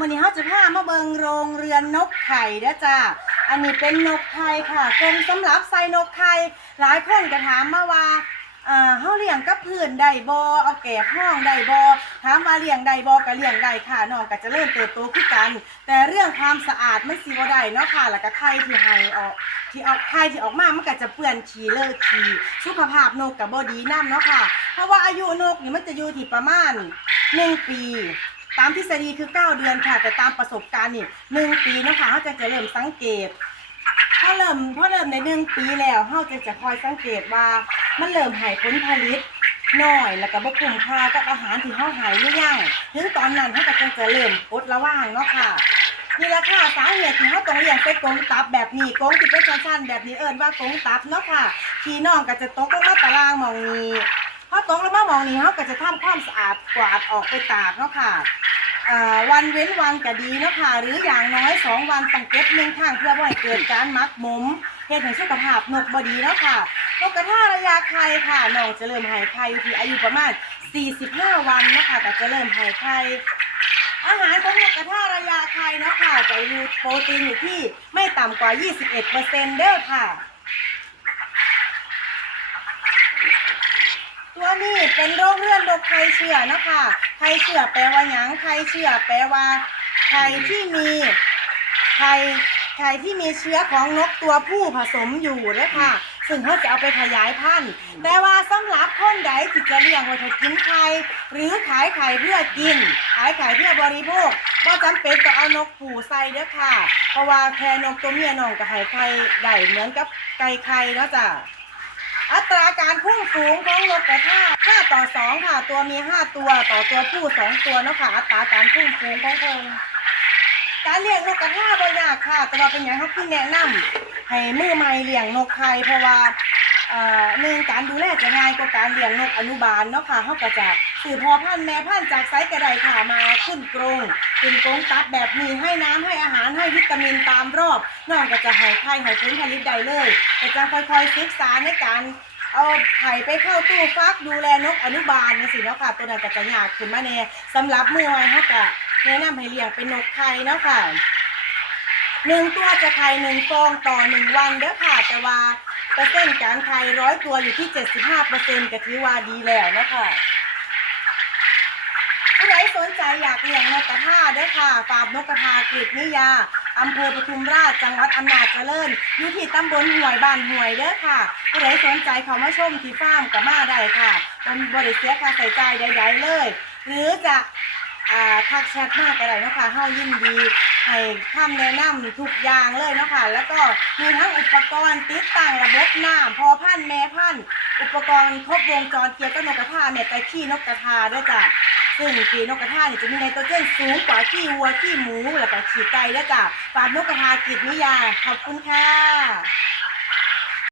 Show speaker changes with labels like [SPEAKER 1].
[SPEAKER 1] มื้อนี้เฮาจะพามาเบิงโรงเรือนนกไข่เด้อจ้า อันนี้เป็นนกไข่ค่ะกรงสำหรับใส่นกไข่หลายคนก็ถามมาว่าอ่าเฮาเลี้ยงกับพื้นได้บ่เอาแก่ห้องได้บ่ถามว่าเลี้ยงได้บ่ก็เลี้ยงได้ค่ะน้องก็จะเริ่มเติบโตขึ้นกัน แต่เรื่องความสะอาดมันสิบ่ได้เนาะค่ะ แล้วก็ไข่ที่ให้ออกที่ออกไข่ที่ออกมามันก็จะเปื้อนฉี่เลอะฉี่สุขภาพนกกับบดีน้ำเนาะค่ะ เพราะว่าอายุนกนี่มันจะอยู่ที่ประมาณหนึ่งปี ตามทฤษฎีคือ 9 เดือนค่ะ แต่ตามประสบการณ์นี่หนึ่งปีนะคะเขาจะจะเริ่มสังเกตถ้าเริ่มพอเริ่มในหนึ่งปีแล้วเขาจะจะคอยสังเกตว่ามันเริ่มหายผลผลิตน้อยแล้วก็บ่คุ้มค่ากับอาหารที่เขาหายหรือยังถึงตอนนั้นเขาก็จะเริ่มอดระว่างเนาะค่ะนี่แหละค่ะสาเหตุที่เขาต้องเลี้ยงไปกงตับแบบนี้กงที่เป็นชั้นๆแบบนี้เอิ้นว่ากงตับเนาะค่ะพี่น้องก็จะตกลงมาตารางมองนี้พอตกลงมามองนี้เขาก็จะทำความสะอาดกวาดออกไปตากเนาะค่ะ อ่าวันเว้นวันก็ดีเนาะค่ะหรืออย่างน้อยสองวันต้องเก็บหนึ่งครั้งเพื่อบ่ให้เกิดการมักหมมเฮ็ดให้สุขภาพนกบดีเนาะค่ะนกกระทาระยะไข่ค่ะน้องจะเริ่มให้ไข่อยู่ที่อายุประมาณ 45 วันเนาะค่ะก็จะเริ่มให้ไข่อาหารของนกกระทาระยะไข่เนาะค่ะจะมีโปรตีนอยู่ที่ไม่ต่ำกว่า 21%เด้อค่ะ ตัว นี้เป็นโรคเรื้อนโรคไข้เชื่อนะคะไข้เชื่อแปลว่าหยังไข้เชื่อแปลว่าไข่ที่มีไข่ไข่ที่มีเชื้อของนกตัวผู้ผสมอยู่เด้อค่ะ ซึ่งเขาจะเอาไปขยายพันธุ์ แต่ว่าสำหรับคนใดที่จะเลี้ยงไว้ถ้ากินไข่หรือขายไข่เพื่อกิน ขายไข่เพื่อบริโภคก็จำเป็นต้องเอานกผูใส่เด้อค่ะ เพราะว่าแค่นกตัวเมียน้องกับไข่ไข่ได้เหมือนกับไก่ไข่เนาะจ้ะ การพุ่งสูงของนกกระทา5ต่อ 2 ค่ะ ตัวมี 5 ตัวต่อตัวผู้ 2 ตัวเนาะค่ะอัตราการพุ่งสูงของเพิ่นการเลี้ยงนกกระทาบ่ยากค่ะ แต่ว่าเป็นอย่างเขาคือแนะนำให้มือใหม่เลี้ยงนกไข่เพราะว่าเอ่อหนึ่งการดูแลจะง่ายกว่าการเลี้ยงนกอนุบาลเนาะค่ะเขาก็จะสืบพอพันแม่พันจากไซส์กระไดค่ะมาขึ้นกรงขึ้นกรงตับแบบนี้ให้น้ำให้อาหารให้วิตามินตามรอบน้องก็จะให้ไข่ให้ผลผลิตได้เลยแต่จะค่อยๆศึกษาในการ เอาไข่ไปเข้าตู้ฟักดูแลนกอนุบาลนะสิเนาะค่ะ ตัวนั้นก็จะยากขึ้นมาแน่สำหรับมือไว้ฮะกะแนะนำให้เลี้ยงเป็นนกไข่เนาะค่ะหนึ่งตัวจะไข่หนึ่งฟองต่อหนึ่งวันเด้อค่ะแต่ว่าเปอร์เซ็นต์การไข่ร้อยตัวอยู่ที่เจ็ดสิบห้าเปอร์เซ็นต์ก็ถือว่าดีแล้วเนาะค่ะผู้ใดสนใจอยากเลี้ยงนกกระทาเด้อค่ะฟาร์มนกกระทากฤษนิยา อำเภอปทุมราช จังหวัดอำนาจเจริญอยู่ที่ตำบลห่วยบ้านห่วยเด้อค่ะผู้ใดสนใจเขามาชมที่ฟาร์มกับมาได้ค่ะเป็นบริเสียค่าใช้จ่ายใดๆเลย หรือจะอ่าทักแชทมาก็ได้เนาะคะเฮายินดีให้คำแนะนำทุกอย่างเลยเนาะค่ะ แล้วก็มีทั้งอุปกรณ์ติดตั้งระบบน้ำพอพันแม่พัน อุปกรณ์ครบวงจรเกี่ยวกับนกกระทาแม่ไก่ขี้นกกระทาด้วยจ้ะ ซึ่งปีนกกระทาเนี่ยจะมีไนโตรเจนสูงกว่าขี้วัวขี้หมูแล้วก็ขี้ไก่ด้วยจ้ะฟาร์มนกกระทากิจนิยาขอบคุณค่ะ